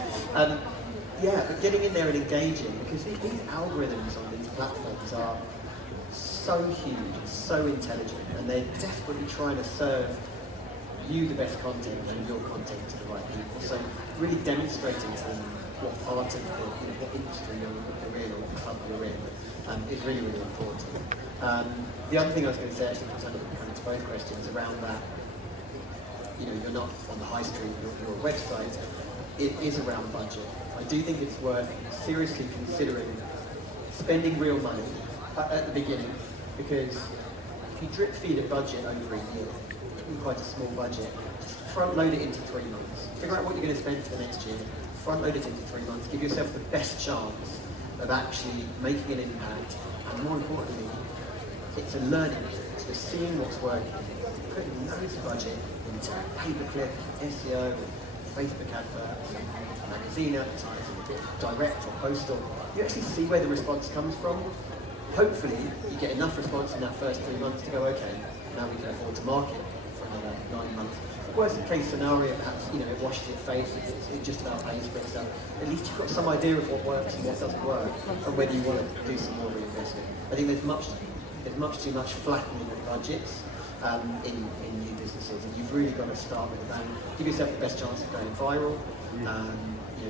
Yeah, but getting in there and engaging, because these algorithms on these platforms are so huge, so intelligent, and they're desperately trying to serve you the best content and your content to the right people. So really demonstrating to them what part of what industry you're in or what club you're in is really, really important. The other thing I was going to say, actually, because I'm coming to both questions around that, you're not on the high street, you're a website, it is around budget. I do think it's worth seriously considering spending real money at the beginning, because if you drip feed a budget over a year, even quite a small budget, just front load it into 3 months. Figure out what you're going to spend for the next year, front load it into 3 months, give yourself the best chance of actually making an impact, and more importantly, it's a learning period. So seeing what's working, putting loads of budget into pay-per-click, SEO, Facebook adverts, magazine advertising, direct or postal. You actually see where the response comes from. Hopefully, you get enough response in that first 3 months to go, okay, now we can afford to market for another 9 months. Worst case scenario, perhaps it washes its face, it just about pays for itself. At least you've got some idea of what works and what doesn't work, and whether you want to do some more reinvestment. I think there's much too much flattening of budgets in new businesses, and you've really got to start with a bang. Give yourself the best chance of going viral.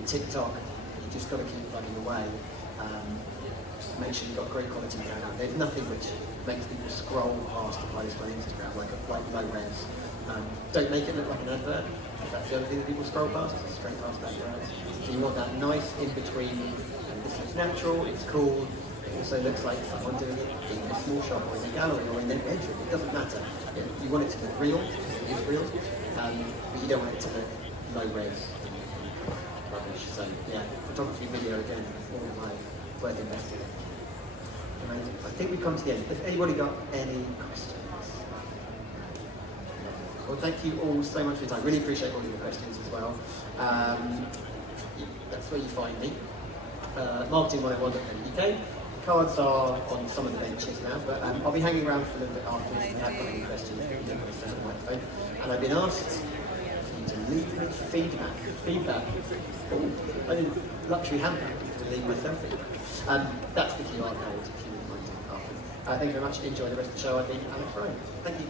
TikTok, you just got to keep plugging away. Make sure you've got great quality content. There's nothing which makes people scroll past a post on Instagram like low res. Don't make it look like an advert. That's the other thing that people scroll past, straight past adverts. So you want that nice in between. This looks natural, it's cool. It also looks like someone doing it in a small shop or in a gallery or in their bedroom. It doesn't matter. You want it to look real, because it is real, but you don't want it to look low res rubbish. So yeah, photography, video, again, all the way, worth investing in. Amazing. I think we've come to the end. Has anybody got any questions? Well, thank you all so much for your time. Really appreciate all of your questions as well. That's where you find me. marketing101.uk. Cards are on some of the benches now, but I'll be hanging around for a little bit afterwards if you have got any questions. You don't want to send a microphone. And I've been asked for you to leave me feedback. Oh, I didn't luxury handbag to leave myself feedback. That's the QR code if you would mind to afterwards. Thank you very much. Enjoy the rest of the show. I've been Alex Ryan. Thank you.